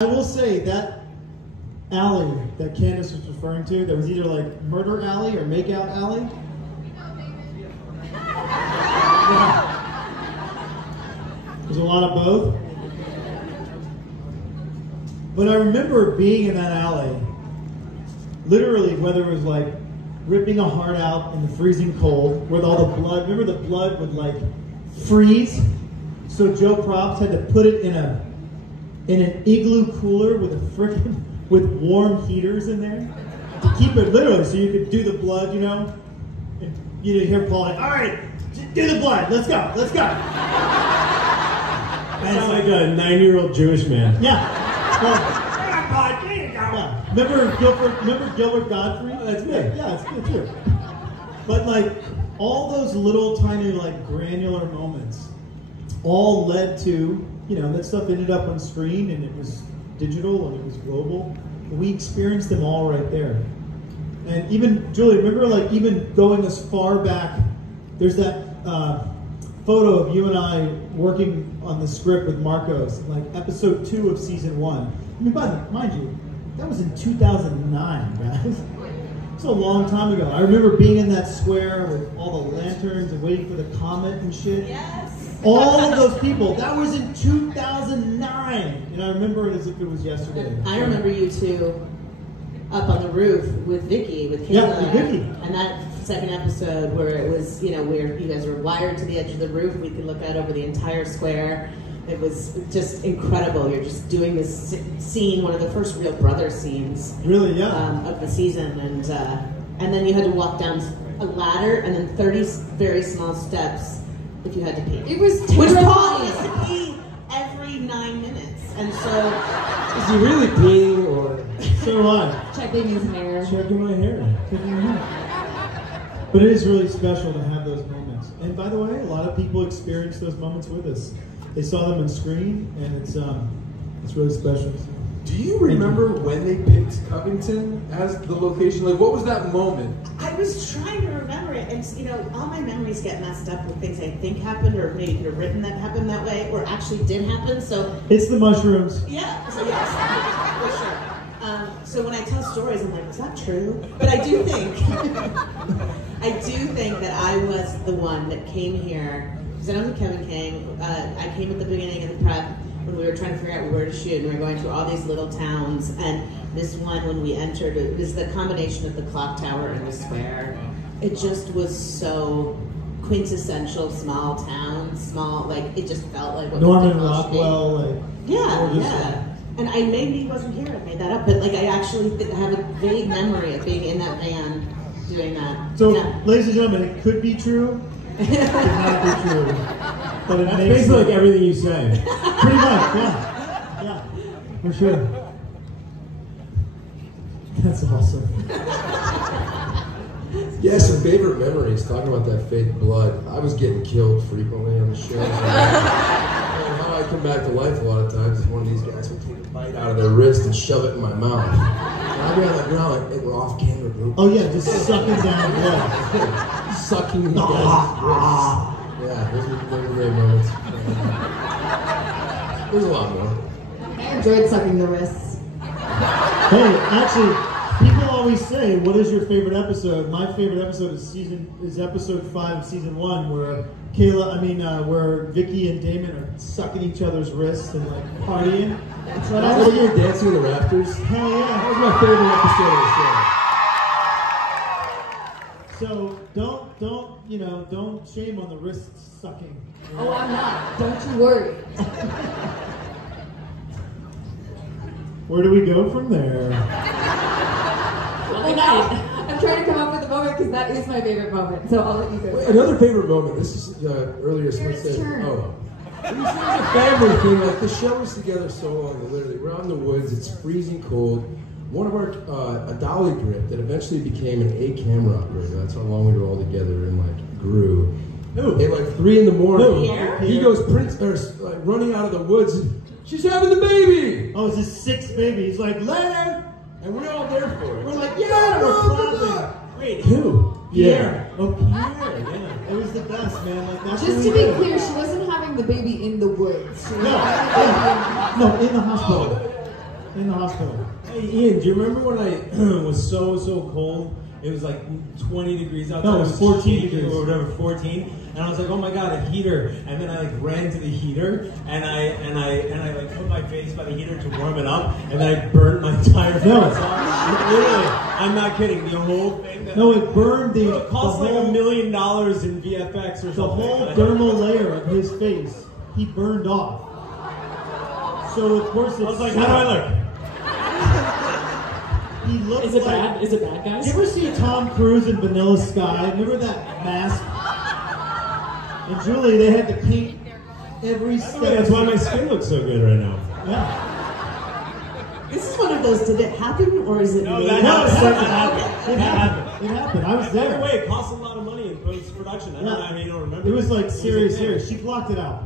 I will say that alley that Candice was referring to, that was either like Murder Alley or Makeout Alley. Yeah. There's a lot of both. But I remember being in that alley, literally, whether it was like ripping a heart out in the freezing cold with all the blood. Remember the blood would like freeze? So Joe Props had to put it in an igloo cooler with with warm heaters in there to keep it literally so you could do the blood, you know? And you'd hear Paul like, all right, do the blood, let's go, let's go. And it's like a 9-year-old Jewish man. Yeah. Well, yeah. Remember Gilbert Godfrey? Oh, that's me. Yeah, it's good too. But like all those little tiny like granular moments all led to, you know, that stuff ended up on screen and it was digital and it was global. We experienced them all right there. And even, Julie, remember like even going as far back, there's that photo of you and I working on the script with Marcos, like episode 2 of season 1. I mean, mind you, that was in 2009, guys. It's a long time ago. I remember being in that square with all the lanterns and waiting for the comet and shit. Yes. All of those people. That was in 2009. And I remember it as if it was yesterday. I remember you two up on the roof with Vicky, with Kayla. Yeah, with Vicky. And that second episode where it was, you know, where you guys were wired to the edge of the roof. We could look out over the entire square. It was just incredible. You're just doing this scene, one of the first real brother scenes. Really, yeah. Of the season. And then you had to walk down a ladder and then 30 very small steps if you had to pee. It was Which terrifying. Paul has to pee every 9 minutes. And so... Is he really peeing or So do I. Checking his hair. checking my hair? But it is really special to have those moments. And by the way, a lot of people experience those moments with us. They saw them on screen, and it's really special. Do you remember when they picked Covington as the location? Like, what was that moment? I was trying to remember it, and you know, all my memories get messed up with things I think happened, or maybe could have written that happened that way, or actually did happen. So It's the mushrooms. yeah, so yes, for sure. So when I tell stories, I'm like, is that true? But I do think, that I was the one that came here. Because I know who Kevin came. I came at the beginning of the prep when we were trying to figure out where to shoot, and we were going through all these little towns. And this one, when we entered, it was the combination of the clock tower and the square. It just was so quintessential small town, like it just felt like what Norman Rockwell, like yeah. And I maybe wasn't here. I made that up, but like I actually have a vague memory of being in that van doing that. So, yeah. ladies and gentlemen, it could be true. It could not be true. But it That's makes basically it, like everything you say. pretty much, yeah, for sure. That's awesome. Yeah, some favorite memories. Talking about that fake blood. I was getting killed frequently on the show. And how I come back to life a lot of times is one of these guys would take a bite out of their wrist and shove it in my mouth. And I'd be on the ground like, hey, we're off camera, bro. Oh yeah, just sucking down blood. Sucking the guy's wrists. Yeah, those were great moments. There's a lot more. I enjoyed sucking the wrists. Hey, actually, people always say, "What is your favorite episode?" My favorite episode is episode 5 of season 1, where where Vicky and Damon are sucking each other's wrists and like partying. That's what I was doing, dancing in the rafters. Hell yeah! That was my favorite episode of the show. So don't shame on the wrist sucking. Oh, I'm not. Don't you worry. Where do we go from there? Well, now, I'm trying to come up with a moment because that is my favorite moment. So I'll let you go. Another favorite moment. This is earlier. Someone said, "Oh, it was a family thing. Like the show was together so long. Literally, we're out in the woods. It's freezing cold. One of our a dolly grip that eventually became an 8 camera operator. That's how long we were all together and like grew. At like 3 in the morning, he goes running out of the woods. She's having the baby. Oh, it's his 6th baby. He's like, Leonard! And we're all there for it. We're like, yeah, we're clapping. Wait, who? Pierre. Oh, Pierre, yeah. It was the best, man. Like, that's Just to be clear, she wasn't having the baby in the woods. She was having the baby No, in the hospital. in the hospital. Hey, Ian, do you remember when I was so cold? It was like 20 degrees outside. No, it was 14 shaking degrees. or whatever, 14. And I was like, oh my god, a heater. And then I like ran to the heater and I like put my face by the heater to warm it up, and then I burned my entire face off. Literally, I'm not kidding. The whole thing. No, it burned It cost like $1 million in VFX or something. The whole dermal layer of his face, he burned off. So of course it's I was like, how do I look? He looked Is it like, bad? Is it bad, guys? You ever see Tom Cruise in Vanilla Sky? Remember that mask? And Julie, they had to paint every step. That's why my skin looks so good right now. Yeah. This is one of those, did it happen or is it No, made that up? happened. It happened. It happened. I was By there. the way, it costs a lot of money in post-production. I don't know how you don't remember. It was like It was serious. a thing. She blocked it out.